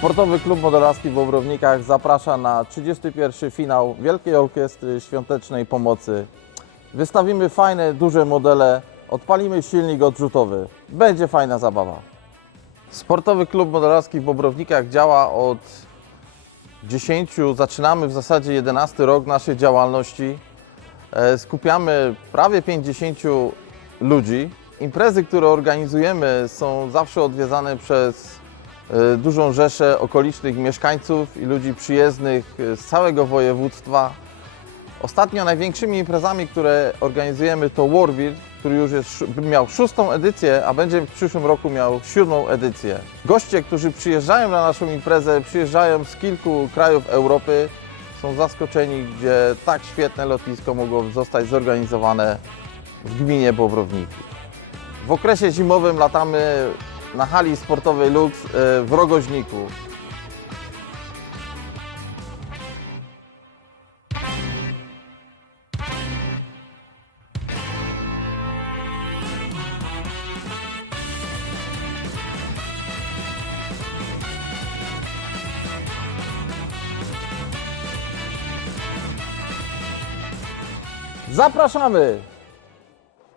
Sportowy Klub Modelarski w Bobrownikach zaprasza na 31. finał Wielkiej Orkiestry Świątecznej Pomocy. Wystawimy fajne, duże modele, odpalimy silnik odrzutowy. Będzie fajna zabawa. Sportowy Klub Modelarski w Bobrownikach działa od 10, zaczynamy w zasadzie 11 rok naszej działalności. E, Skupiamy prawie 50 ludzi. Imprezy, które organizujemy są zawsze odwiedzane przez dużą rzeszę okolicznych mieszkańców i ludzi przyjezdnych e, z całego województwa. Ostatnio największymi imprezami, które organizujemy to Warbeer, który już jest, miał szóstą edycję, a będzie w przyszłym roku miał siódmą edycję. Goście, którzy przyjeżdżają na naszą imprezę, przyjeżdżają z kilku krajów Europy, są zaskoczeni, gdzie tak świetne lotnisko mogło zostać zorganizowane w gminie Bobrowniki. W okresie zimowym latamy na hali sportowej Lux e, w Rogoźniku. Zapraszamy!